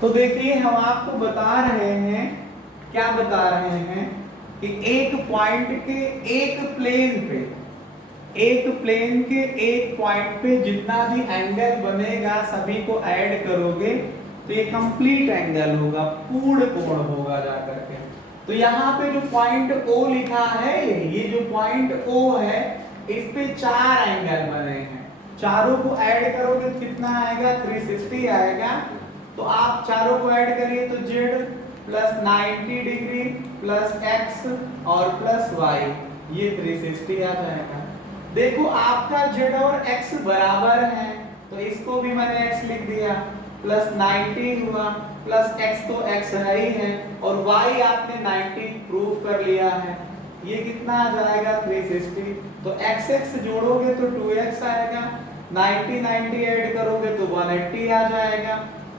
तो देखिए हम आपको बता रहे हैं, क्या बता रहे हैं कि एक पॉइंट के एक प्लेन पे, एक प्लेन के एक पॉइंट पे जितना भी एंगल बनेगा सभी को ऐड करोगे तो ये कंप्लीट एंगल होगा, पूर्ण कोण होगा जाकर के। तो यहाँ पे जो पॉइंट O लिखा है, ये जो पॉइंट O है इस पे 4 एंगल बने हैं, चारों को ऐड करोगे तो कितना आएगा, 360 आएगा। तो आप चारों को ऐड करिए तो Z plus 90 degree plus X और प्लस Y, ये 360 आ जाएगा। देखो आपका Z और X बराबर है तो इसको भी मैंने X लिख दिया, प्लस 90 हुआ, प्लस X तो X है ही है, और Y आपने 90 प्रूव कर लिया है, ये कितना आ जाएगा 360। तो x x जोड़ोगे तो 2x आएगा, 90 90 ऐड करोगे तो 180 आ जाएगा,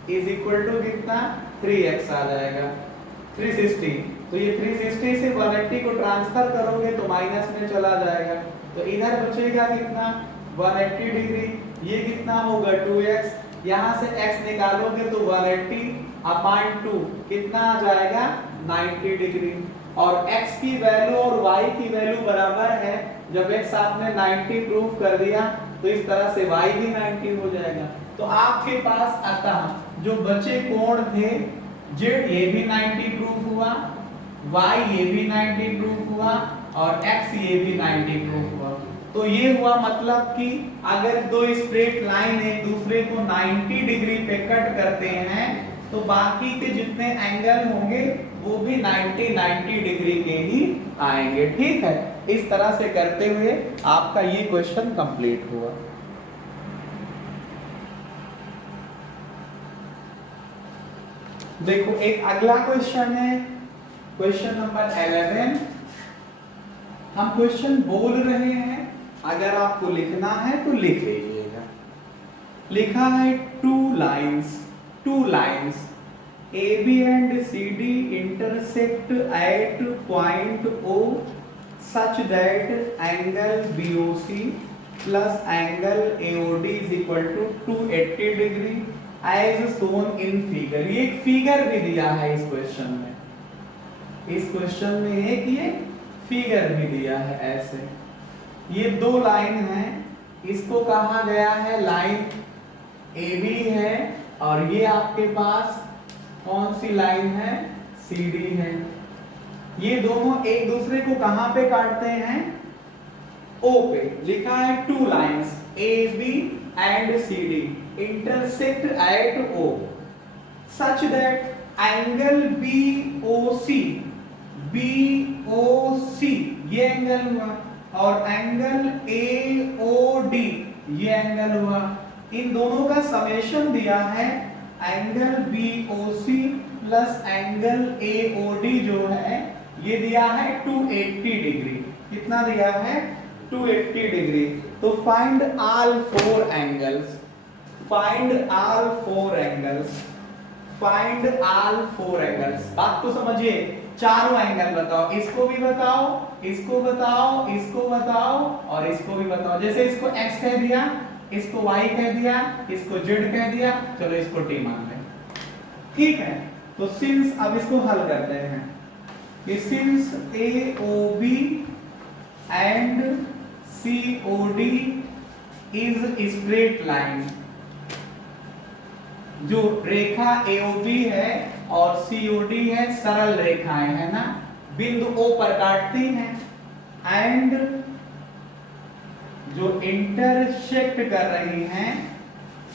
इज इक्वल टू कितना 3x आ जाएगा 360। तो ये 360 से 180 को ट्रांसफर करोगे तो माइनस में चला जाएगा, तो इधर बचेगा कितना 180 डिग्री, ये कितना होगा 2x, यहाँ से x निकालोगे तो 180 अपॉन 2 कितना आ जाएगा 90 डिग्री। और x की वैल्यू और y की वैल्यू बराबर है, जब x आपने 90 प्रूफ कर दिया तो इस तरह से y भी 90 हो जाएगा। तो आपके पास अतः जो बचे कोण थे, z ये भी 90 प्रूफ हुआ, y ये भी 90 प्रूफ हुआ और x ये भी 90 प्रूफ हुआ। तो ये हुआ मतलब कि अगर दो स्ट्रेट लाइन एक दूसरे को 90 डिग्री पे कट करते हैं तो बाकी के जितने एंगल होंगे वो भी 90 डिग्री के ही आएंगे। ठीक है, इस तरह से करते हुए आपका ये क्वेश्चन कंप्लीट हुआ। देखो एक अगला क्वेश्चन है, क्वेश्चन नंबर 11। हम क्वेश्चन बोल रहे हैं, अगर आपको लिखना है तो लिख लीजिएगा। लिखा है two lines AB and CD intersect at point O such that angle BOC plus angle AOD is equal to 280 degree as shown in figure। ये एक फिगर भी दिया है इस क्वेश्चन में, इस क्वेश्चन में एक ये फिगर भी दिया है ऐसे। ये दो लाइन है, इसको कहा गया है लाइन AB है और ये आपके पास कौन सी लाइन है CD है। ये दोनों एक दूसरे को कहां पे काटते हैं, O पे। लिखा है two lines AB and CD intersect at O such that angle BOC ये एंगल हुआ और एंगल AOD ये एंगल हुआ, इन दोनों का समेशन दिया है angle BOC plus angle AOD जो है ये दिया है 280 डिग्री। कितना दिया है 280 डिग्री। तो find all four angles, find all four angles, find all four angles. बात तो समझिए, चारों एंगल बताओ, इसको भी बताओ, इसको बताओ, इसको बताओ और इसको भी बताओ। जैसे इसको x कह दिया, इसको y कह दिया, इसको z कह दिया, चलो इसको t मान लें। ठीक है, तो सिंस अब इसको हल करते हैं कि since AOB and COD is straight line, जो रेखा AOB है और COD है सरल रेखाएं है ना, बिंदु O पर काटती हैं, एंड जो इंटरसेक्ट कर रही हैं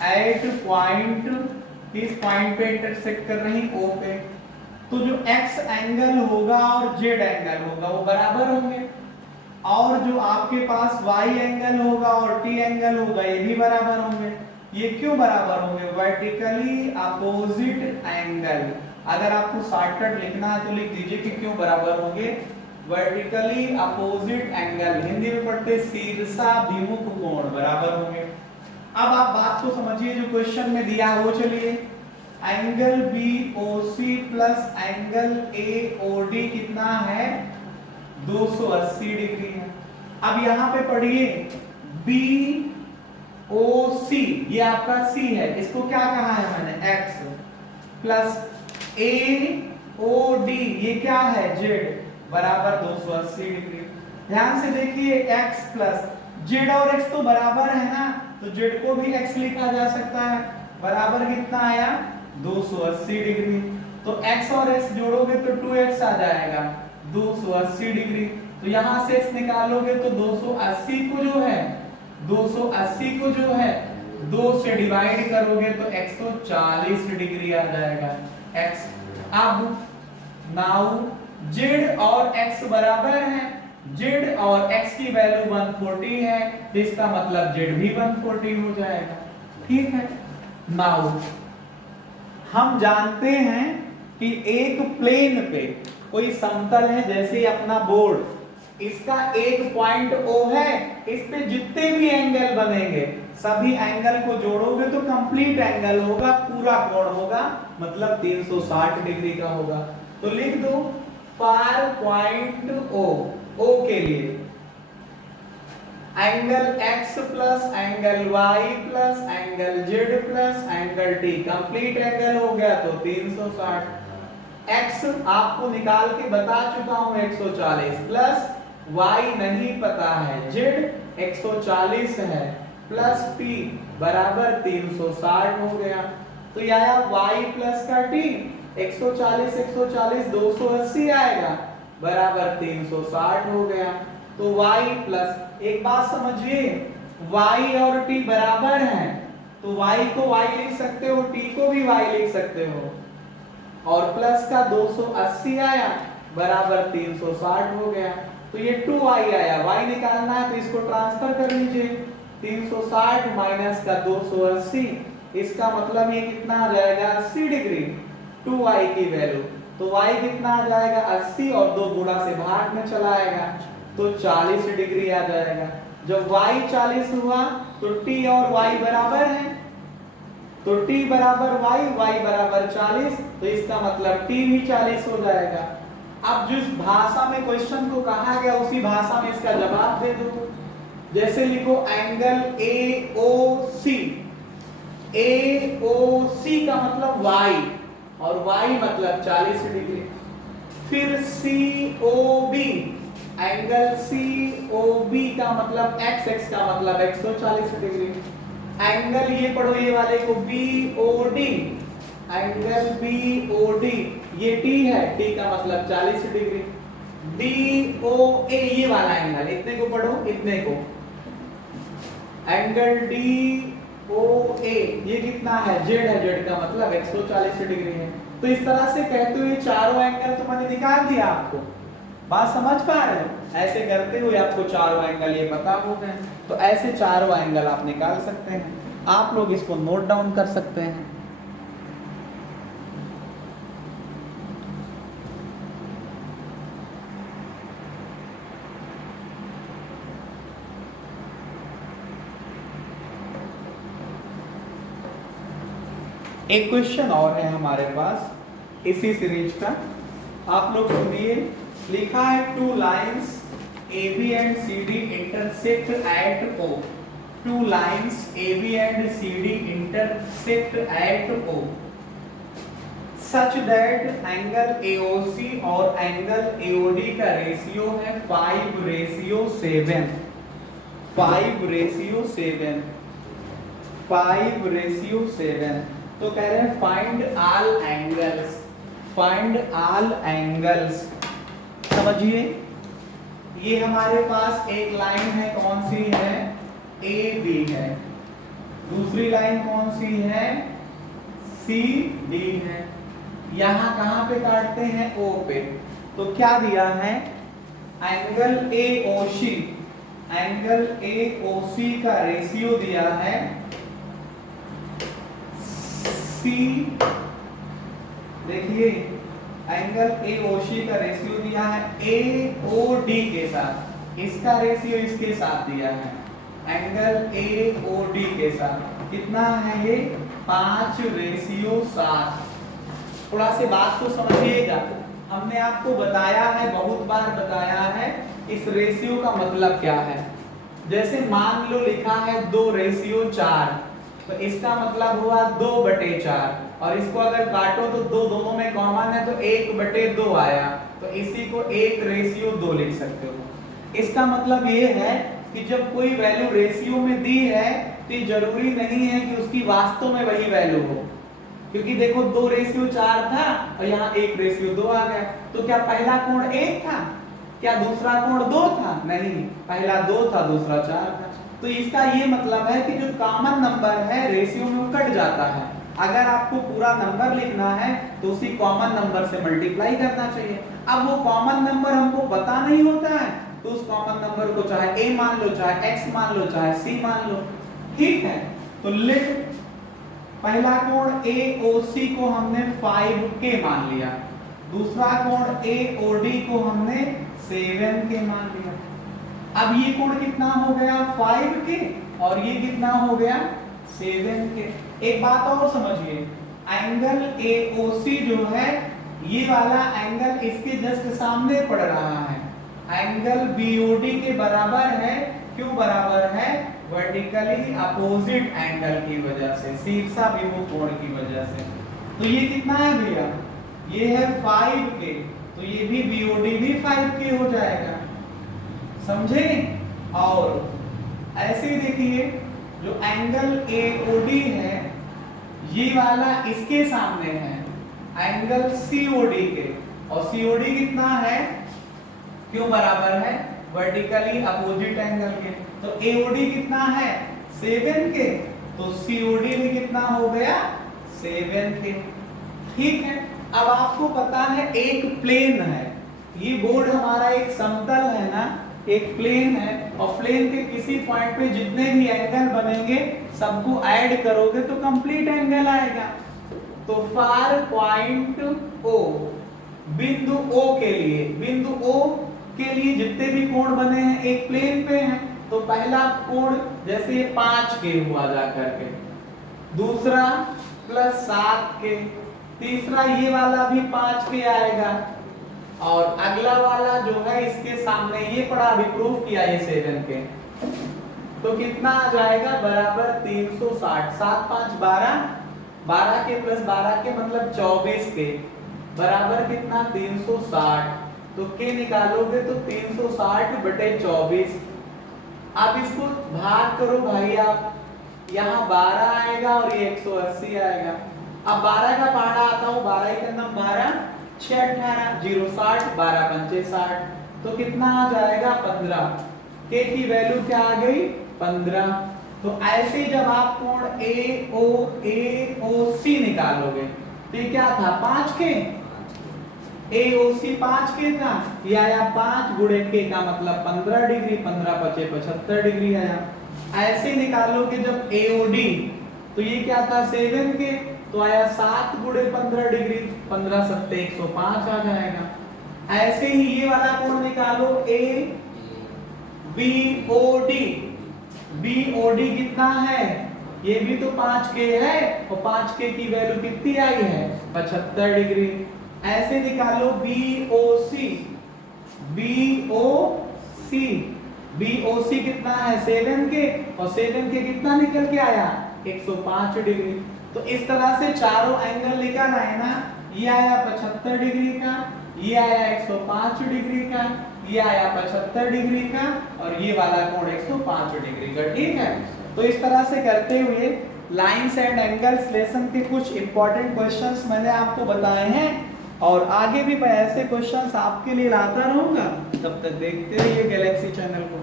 एट पॉइंट, इस पॉइंट पे इंटरसेक्ट कर रही O पे, तो जो x एंगल होगा और z एंगल होगा वो बराबर होंगे, और जो आपके पास y एंगल होगा और t एंगल होगा ये भी बराबर होंगे। ये क्यों बराबर होंगे, वर्टिकली अपोजिट एंगल। अगर आपको शॉर्टकट लिखना है तो लिख दीजिए कि क्यों बराबर होंगे, वर्टिकली अपोजिट एंगल, हिंदी में पढ़ते शीर्षाभिमुख कोण बराबर होंगे। अब आप बात को समझिए जो क्वेश्चन में दिया वो, चलिए angle BOC plus angle AOD कितना है 280 डिग्री है। अब यहां पे पढ़िए BOC ये आपका C है, इसको क्या कहा है मैंने x, प्लस AOD ये क्या है जेड बराबर 280 डिग्री। ध्यान से देखिए x प्लस जेड और x तो बराबर है ना, तो जेड को भी x लिखा जा सकता है, बराबर कितना आया 280 डिग्री। तो x और x जोड़ोगे तो 2x आ जाएगा 280 डिग्री। तो यहां से x निकालोगे तो 280 को जो है 2 से डिवाइड करोगे तो 140 डिग्री आ जाएगा x। अब नाउ z और x बराबर है, z और x की वैल्यू 140 है, तो इसका मतलब z भी 140 हो जाएगा। ठीक है, नाउ हम जानते हैं कि एक प्लेन पे कोई समतल है, जैसे अपना बोर्ड, इसका एक पॉइंट O है, इस पे जितने भी एंगल बनेंगे सभी एंगल को जोड़ोगे तो कंप्लीट एंगल होगा, पूरा कोण होगा, मतलब 360 डिग्री का होगा। तो लिख दो फॉर पॉइंट O के लिए angle x plus angle y plus angle z plus angle t, complete angle हो गया तो 360। x आपको निकाल के बता चुका हूं 140 प्लस y नहीं पता है, z 140 है प्लस t बराबर 360 हो गया। तो यह आया y प्लस का t 140 140 280 आएगा बराबर 360 हो गया। तो y प्लस, एक बात समझिए, y और t बराबर हैं तो y को y लिख सकते हो, t को भी y लिख सकते हो, और प्लस का 280 आया बराबर 360 हो गया। तो ये 2y आया, y निकालना है तो इसको ट्रांसफर कर लीजिए, 360 माइनस का 280, इसका मतलब ये कितना आ जाएगा 80 डिग्री 2y की वैल्यू। तो y कितना आ जाएगा 80 और 2 गुणा से भाग में चला आएगा तो 40 डिग्री आ जाएगा। जब y 40 हुआ तो t और y बराबर है, तो t बराबर y बराबर 40, तो इसका मतलब t भी 40 हो जाएगा। अब जिस भाषा में क्वेश्चन को कहा गया उसी भाषा में इसका जवाब दे दो। जैसे लिखो एंगल AOC, AOC का मतलब y और y मतलब 40 डिग्री। फिर COB, एंगल COB का मतलब x का मतलब 140 डिग्री। एंगल ये पढ़ो ये वाले को BOD, एंगल BOD ये T है, T का मतलब 40 डिग्री। DOA ये वाला एंगल, इतने को पढ़ो, इतने को, एंगल DOA ये कितना है Z है, Z का मतलब 140 डिग्री है। तो इस तरह से कहते हुए चारों एंगल तो मैंने निकाल दिया, आपको बात समझ पा रहे हो? ऐसे करते हुए आपको चारों एंगल ये पता हो गए, तो ऐसे चारों एंगल आप निकाल सकते हैं। आप लोग इसको नोट डाउन कर सकते हैं। एक क्वेश्चन और है हमारे पास इसी सीरीज का, आप लोग सुनिए। लिखा है 2 lines AB and CD intersect at O, 2 lines AB and CD intersect at O such that angle AOC और एंगल AOD का रेशियो है 5:7, 5:7, 5:7। तो कह रहे हैं find all angles, find all angles. समझिए, ये हमारे पास एक लाइन है, कौन सी है AB है, दूसरी लाइन कौन सी है CD है। यहां कहां पे काटते हैं O पे, तो क्या दिया है एंगल AOC, एंगल AOC का रेशियो दिया है C, देखिए एंगल AOC का रेशियो दिया है AOD के साथ, इसका रेशियो इसके साथ दिया है एंगल AOD के साथ। कितना है ये 5:7। थोड़ा से बात को समझिएगा, हमने आपको बताया है, बहुत बार बताया है इस रेशियो का मतलब क्या है। जैसे मान लो लिखा है 2:4, तो इसका मतलब हुआ 2/4, और इसको अगर काटो तो दो दोनों में कॉमन है तो 1/2 आया, तो इसी को 1:2 लिख सकते हो। इसका मतलब ये है कि जब कोई वैल्यू रेशियो में दी है तो ये जरूरी नहीं है कि उसकी वास्तव में वही वैल्यू हो, क्योंकि देखो 2:4 था और यहाँ 1:2 आ गया, तो क्या पहला कोण 1 था? क्या दूसरा कोण 2 था? नहीं, पहला 2 था, दूसरा 4 था। तो इसका ये मतलब है कि जो कॉमन नंबर है रेशियो में वो कट जाता है। अगर आपको पूरा नंबर लिखना है तो उसी कॉमन नंबर से मल्टीप्लाई करना चाहिए। अब वो कॉमन नंबर हमको पता नहीं होता है तो उस कॉमन नंबर को चाहे a मान लो, चाहे x मान लो, चाहे c मान लो, ठीक है। तो लेट पहला कोण AOC को हमने 5K मान लिया, दूसरा कोण AOD को हमने 7K मान लिया। अब ये कोण कितना हो गया 5K और ये कितना हो गया 7K। एक बात और समझिए, एंगल AOC जो है ये वाला एंगल इसके जस्ट सामने पड़ रहा है, एंगल BOD के बराबर है। क्यों बराबर है? वर्टिकली अपोजिट एंगल की वजह से, शीर्षाभिमुख कोण की वजह से। तो ये कितना है भैया? ये है 5K, तो ये भी BOD भी 5K हो जाएगा, समझे? और ऐसे ही देखिए जो एंगल AOD है ये वाला इसके सामने है एंगल COD के, और COD कितना है? क्यों बराबर है? वर्टिकली अपोजिट एंगल के। तो AOD कितना है 7K, तो COD भी कितना हो गया 7K, ठीक है। अब आपको पता है एक प्लेन है, ये बोर्ड हमारा एक समतल है ना, एक प्लेन है, और प्लेन के किसी पॉइंट पे जितने भी एंगल बनेंगे सबको ऐड करोगे तो कंप्लीट एंगल आएगा। तो फॉर पॉइंट O, बिंदु O के लिए, बिंदु O के लिए जितने भी कोण बने हैं एक प्लेन पे हैं, तो पहला कोण जैसे ये 5K हुआ जा करके, दूसरा प्लस 7K, तीसरा ये वाला भी 5K आएगा, और अगला वाला जो है इसके सामने ये पड़ा, अभी प्रूफ किया ये 7K, तो कितना आ जाएगा बराबर 360। 7 5 12, 12K प्लस 12K मतलब 24K बराबर कितना 360। तो K निकालोगे तो 360/24। अब इसको भाग करो भाई आप, यहाँ 12 आएगा और ये 180 आएगा। अब 12 का पहाड़ा आता हूँ, 12 का नाम 12 6 18 0 60, 12 पंचे 60, तो कितना आ जाएगा 15। K की वैल्यू क्या आ गई 15। तो ऐसे जब आप कोण AOC निकालोगे तो ये क्या था 5K, AOC 5K था, ये आया 5 गुणे K का मतलब 15 डिग्री, 15 पचे 75 डिग्री आया। ऐसे निकालोगे जब AOD तो ये क्या था 7K, तो आया 7 गुणे 15 डिग्री, 15 7 105 आ जाएगा। ऐसे ही ये वाला कोण निकालो BOD कितना है? ये भी तो 5K है, और 5K की वैल्यू कितनी आई है 75 डिग्री। ऐसे निकालो BOC कितना है 7K, और 7K कितना निकल के आया 105 डिग्री। तो इस तरह से चारों एंगल निकाल आए ना, ये आया 75 डिग्री का, ये आया 105 डिग्री का, ये आया 75 डिग्री का, और ये वाला कोण 105 डिग्री का, ठीक है। तो इस तरह से करते हुए लाइंस एंड एंगल्स लेसन के कुछ इंपॉर्टेंट क्वेश्चंस मैंने आपको बताए हैं, और आगे भी मैं ऐसे क्वेश्चंस आपके लिए लाता रहूंगा। तब तक देखते रहिए गैलेक्सी चैनल को।